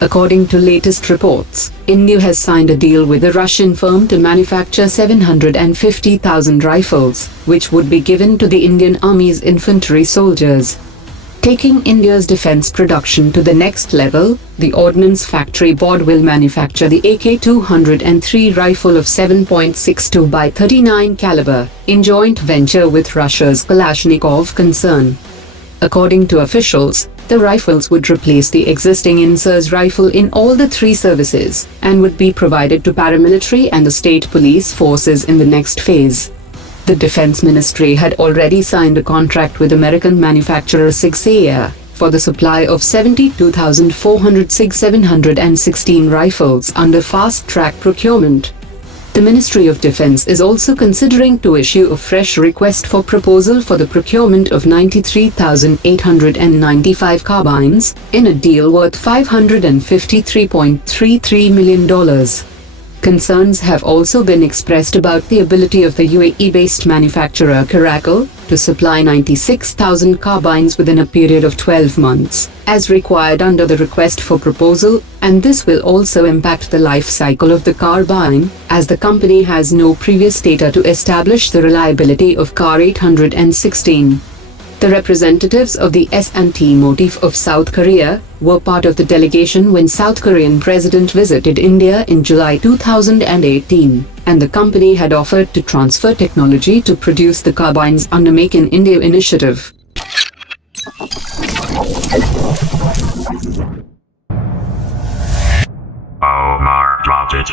According to latest reports, India has signed a deal with a Russian firm to manufacture 750,000 rifles, which would be given to the Indian Army's infantry soldiers. Taking India's defense production to the next level, the Ordnance Factory Board will manufacture the AK-203 rifle of 7.62 by 39 caliber, in joint venture with Russia's Kalashnikov concern. According to officials, the rifles would replace the existing INSA's rifle in all the three services, and would be provided to paramilitary and the state police forces in the next phase. The Defense Ministry had already signed a contract with American manufacturer SIG for the supply of 72,400 SIG 716 rifles under fast-track procurement. The Ministry of Defense is also considering to issue a fresh request for proposal for the procurement of 93,895 carbines, in a deal worth $553.33 million. Concerns have also been expressed about the ability of the UAE-based manufacturer Korwa to supply 96,000 carbines within a period of 12 months, as required under the request for proposal, and this will also impact the life cycle of the carbine, as the company has no previous data to establish the reliability of CAR 816. The representatives of the S&T motif of South Korea were part of the delegation when South Korean President visited India in July 2018, and the company had offered to transfer technology to produce the carbines under Make in India initiative. Omar dropped it.